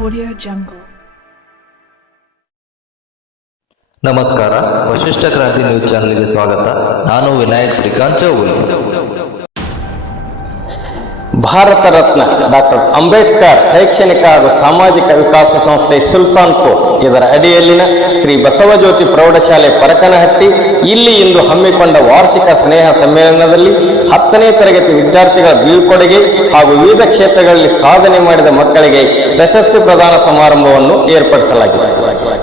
Audio jungle ನಮಸ್ಕಾರ ವಶಿಷ್ಠ ಕ್ರಾಂತಿ news ಚಾನೆಲ್ಗೆ ಸ್ವಾಗತ. ನಾನು ವಿನಾಯಕ್ ಶ್ರೀಕಾಂತ್ ಚೌಗುಲಿ ಭಾರತ ರತ್ನ ಡಾಕ್ಟರ್ ಅಂಬೇಡ್ಕರ್ ಶೈಕ್ಷಣಿಕ ಹಾಗೂ ಸಾಮಾಜಿಕ ವಿಕಾಸ ಸಂಸ್ಥೆ ಸುಲ್ತಾನ್ಪುರ್. ಇದರ ಅಡಿಯಲ್ಲಿನ ಶ್ರೀ ಬಸವಜ್ಯೋತಿ ಪ್ರೌಢಶಾಲೆ ಪರಕನಹಟ್ಟಿ. ಇಲ್ಲಿ ಇಂದು ಹಮ್ಮಿಕೊಂಡ ವಾರ್ಷಿಕ ಸ್ನೇಹ ಸಮ್ಮೇಳನದಲ್ಲಿ ಹತ್ತನೇ ತರಗತಿ ವಿದ್ಯಾರ್ಥಿಗಳ ಬೀಳ್ಕೊಡುಗೆ ಹಾಗೂ ವಿವಿಧ ಕ್ಷೇತ್ರಗಳಲ್ಲಿ ಸಾಧನೆ ಮಾಡಿದ ಮಕ್ಕಳಿಗೆ ಪ್ರಶಸ್ತಿ ಪ್ರದಾನ ಸಮಾರಂಭವನ್ನು ಏರ್ಪಡಿಸಲಾಗಿದೆ.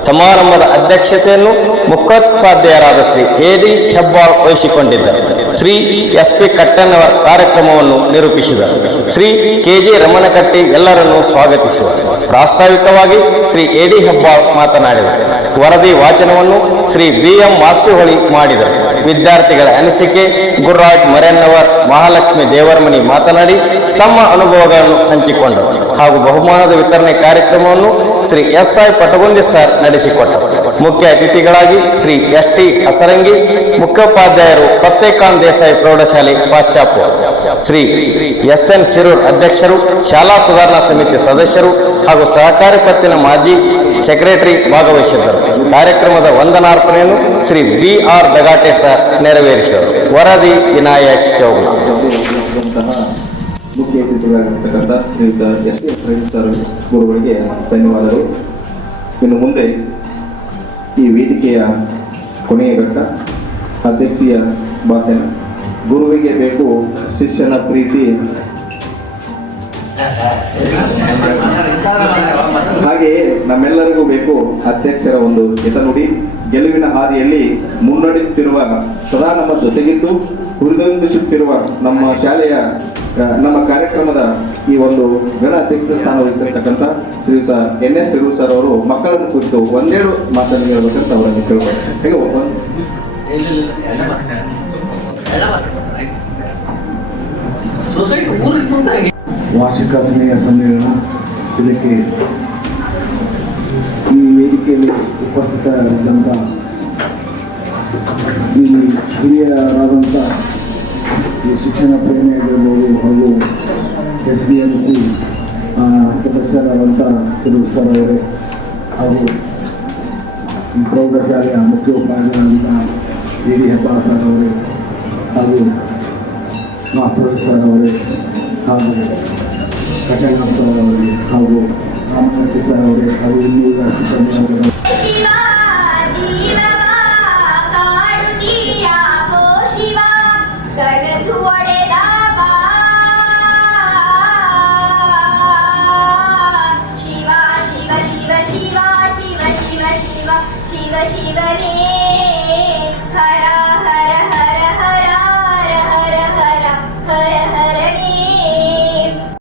ಸಮಾರಂಭದ ಅಧ್ಯಕ್ಷತೆಯನ್ನು ಮುಖ್ಯೋಪಾಧ್ಯಾಯರಾದ ಶ್ರೀ ಎ ಡಿ ಹೆಬ್ಬಾಳ್ ವಹಿಸಿಕೊಂಡಿದ್ದರು. ಶ್ರೀ ಎಸ್ ಪಿ ಕಟ್ಟಣ್ಣವರ ಕಾರ್ಯಕ್ರಮವನ್ನು ನಿರೂಪಿಸಿದರು. ಶ್ರೀ ಕೆ ಜಿ ರಮಣಕಟ್ಟಿ ಎಲ್ಲರನ್ನು ಸ್ವಾಗತಿಸುವ. ಪ್ರಾಸ್ತಾವಿಕವಾಗಿ ಶ್ರೀ ಎ ಡಿ ಹೆಬ್ಬಾಳ್ ಮಾತನಾಡಿದರು. ವರದಿ ವಾಚನವನ್ನು ಶ್ರೀ ಬಿ ಎಂ ವಾಸ್ತುಹೊಳಿ ಮಾಡಿದರು. ವಿದ್ಯಾರ್ಥಿಗಳ ಅನಿಸಿಕೆ, ಗುರುರಾಜ್ ಮರೆನ್ನವರ್, ಮಹಾಲಕ್ಷ್ಮಿ ದೇವರಮಣಿ ಮಾತನಾಡಿ ತಮ್ಮ ಅನುಭವಗಳನ್ನು ಹಂಚಿಕೊಂಡರು ಹಾಗೂ ಬಹುಮಾನದ ವಿತರಣೆ ಕಾರ್ಯಕ್ರಮವನ್ನು Shri S I Patagundi sir ನಡೆಸಿಕೊಟ್ಟರು. ಮುಖ್ಯ ಅತಿಥಿಗಳಾಗಿ ಶ್ರೀ ಎಸ್ ಟಿ ಹಸರಂಗಿ, ಮುಖ್ಯೋಪಾಧ್ಯಾಯರು ಪ್ರತ್ಯೇಕಾಂತ್ ದೇಸಾಯಿ ಪ್ರೌಢಶಾಲೆ ಪಾಶ್ಚಾತ್ಯ ಶ್ರೀ ಎಸ್ ಎನ್ ಶಿರೂರ್ ಅಧ್ಯಕ್ಷರು, ಶಾಲಾ ಸುಧಾರಣಾ ಸಮಿತಿ ಸದಸ್ಯರು ಹಾಗೂ ಸಹಕಾರಿ ಪತ್ತಿನ ಮಾಜಿ ಸೆಕ್ರೆಟರಿ ಭಾಗವಹಿಸಿದ್ದರು. ಕಾರ್ಯಕ್ರಮದ ವಂದನಾರ್ಪಣೆಯನ್ನು Shri B R Dagate sir ನೆರವೇರಿಸಿದರು. ವರದಿ ವಿನಾಯಕ್ ಚೌಗ ಮುಖ್ಯ ಎಸ್ ಎಸ್ ಸರ್ ಧನ್ಯವಾದಗಳು. ಇನ್ನು ಮುಂದೆ ಈ ವೇದಿಕೆಯ ಕೊನೆಯ ಘಟ್ಟ ಅಧ್ಯಕ್ಷೀಯ ಭಾಷಣ. ಗುರುವಿಗೆ ಬೇಕು ಶಿಷ್ಯನ ಪ್ರೀತಿ. ಹಾಗೆಯೇ ನಮ್ಮೆಲ್ಲರಿಗೂ ಬೇಕು ಅಧ್ಯಕ್ಷರ ಒಂದು ಹಿತನುಡಿ. ಗೆಲುವಿನ ಹಾದಿಯಲ್ಲಿ ಮುನ್ನಡೆಯುತ್ತಿರುವ ಸದಾ ನಮ್ಮ ಜೊತೆಗಿದ್ದು ಹುರಿದೊಂದಿಸುತ್ತಿರುವ ನಮ್ಮ ಶಾಲೆಯ ನಮ್ಮ ಕಾರ್ಯಕ್ರಮದ ಈ ಒಂದು ಗಣ ಅಧ್ಯಕ್ಷ ಸ್ಥಾನ ವಹಿಸಿರ್ತಕ್ಕಂಥ ಶ್ರೀಯುತ ಎನ್ ಎಸ್ ಸಿರು ಸರ್ ಅವರು ಮಕ್ಕಳನ್ನು ಕುರಿತು ಒಂದೆರಡು ಮಾತನ್ನು ಅವರನ್ನು ಕೇಳ್ಬೋದು ಹೇಗೆ ವಾರ್ಷಿಕ ಸ್ನೇಹ ಸಮ್ಮೇಳನ. ಇದಕ್ಕೆ ಈ ವೇದಿಕೆಯಲ್ಲಿ ಉಪಸ್ಥಿತರಿದ್ದಂಥ ಈ ಹಿರಿಯರಾದಂಥ ಈ ಶಿಕ್ಷಣ ಪ್ರೇಮಿ ಆಗಿರ್ಬೋದು ಹಾಗೂ ಎಸ್ ಬಿ ಎಂ ಸಿ ಸದಸ್ಯರಾದಂಥ ಸಿರು ಸರ್ ಅವರೇ ಹಾಗೂ ಪ್ರೌಢಶಾಲೆಯ ಮುಖ್ಯೋಪಾಧ್ಯಾಯ ಹಿರಿಯ ಡಿ ಹೆಬ್ಬಾಳ ಸರ್ ಅವರೇ ಹಾಗೂ ಮಾಸ್ತರ್ ಸರ್ ಅವರೇ ಹಾಗೂ ಕಟಣ್ಣ ಸರ್ ಅವರೇ ಹಾಗೂ ರಾಮಮೂರ್ತಿ ಸರ್ ಅವರೇ ಹಾಗೂ ಇನ್ನುಳಿದ ಸಿಬ್ಬಂದಿ ಶಿವ ಜೀವವ ಕಾಡುತ್ತೀಯಾಕೋ